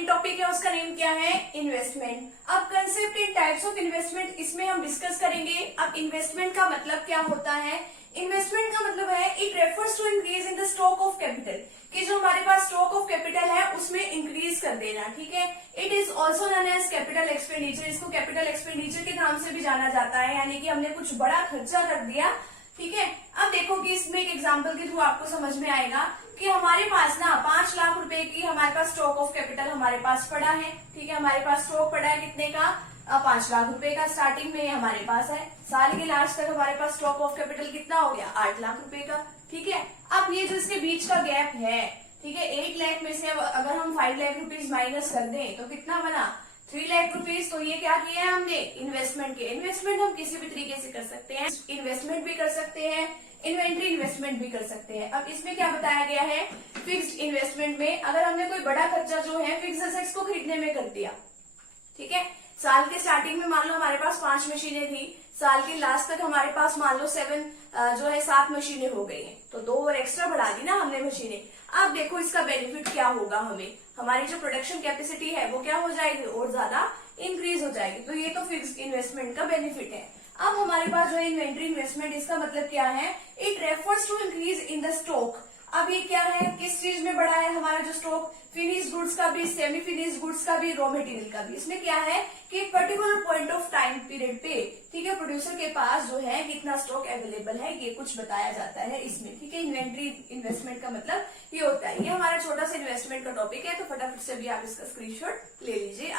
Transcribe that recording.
Main topic है उसका name क्या है, इन्वेस्टमेंट। अब concept in types of investment इसमें हम डिस्कस करेंगे। अब इन्वेस्टमेंट का मतलब क्या होता है, इन्वेस्टमेंट का मतलब है it refers to increase in the stock of capital, कि जो हमारे पास स्टॉक ऑफ कैपिटल है उसमें इंक्रीज कर देना, ठीक है। It is also known as capital expenditure, इसको कैपिटल एक्सपेंडिचर के नाम से भी जाना जाता है, यानी कि हमने कुछ बड़ा खर्चा कर दिया, ठीक है। अब देखो कि इसमें एक एग्जांपल के थ्रू आपको समझ में आएगा कि हमारे पास ना 5 लाख रुपए की हमारे पास स्टॉक ऑफ कैपिटल हमारे पास पड़ा है, ठीक है। हमारे पास स्टॉक पड़ा है कितने का, 5 लाख रुपए का स्टार्टिंग में हमारे पास है। साल के लास्ट तक हमारे पास स्टॉक ऑफ कैपिटल कितना हो गया, 8 लाख रुपए का, ठीक है। अब ये जो इसके बीच का गैप है, ठीक है, 8 लाख में से अगर हम 5 लाख रुपीज माइनस कर दें तो कितना बना, 3 लाख रुपीज। तो ये क्या किया है हमने, इन्वेस्टमेंट के। इन्वेस्टमेंट हम किसी भी तरीके से कर सकते हैं, इन्वेस्टमेंट भी कर सकते हैं, इन्वेंट्री इन्वेस्टमेंट भी कर सकते हैं। अब इसमें क्या बताया गया है, फिक्स्ड इन्वेस्टमेंट में अगर हमने कोई बड़ा खर्चा जो है फिक्स्ड एसेट्स को खरीदने में कर दिया, ठीक है। साल के स्टार्टिंग में मान लो हमारे पास 5 मशीनें थी, साल के लास्ट तक हमारे पास मान लो 7 मशीनें हो गई हैं, तो 2 और एक्स्ट्रा बढ़ा दी ना हमने मशीनें। अब देखो इसका बेनिफिट क्या होगा हमें, हमारी जो प्रोडक्शन कैपेसिटी है वो क्या हो जाएगी, और ज्यादा इंक्रीज हो जाएगी। तो ये तो फिक्स्ड इन्वेस्टमेंट का बेनिफिट है। अब हमारे पास जो है इन्वेंट्री इन्वेस्टमेंट, इसका मतलब क्या है, it refers to increase in the stock. अब ये क्या है, किस चीज में बढ़ा है हमारा जो स्टॉक, फिनिश गुड्स का भी, सेमी फिनिश गुड्स का भी, रॉ मटेरियल का भी। इसमें क्या है कि particular point of time period पे, ठीक है, प्रोड्यूसर के पास जो है कितना स्टॉक अवेलेबल है ये कुछ बताया जाता है इसमें, ठीक है। इन्वेंट्री इन्वेस्टमेंट का मतलब ये होता है। ये हमारा छोटा सा इन्वेस्टमेंट का टॉपिक है, तो फटाफट से भी आप इसका स्क्रीनशॉट ले लीजिए।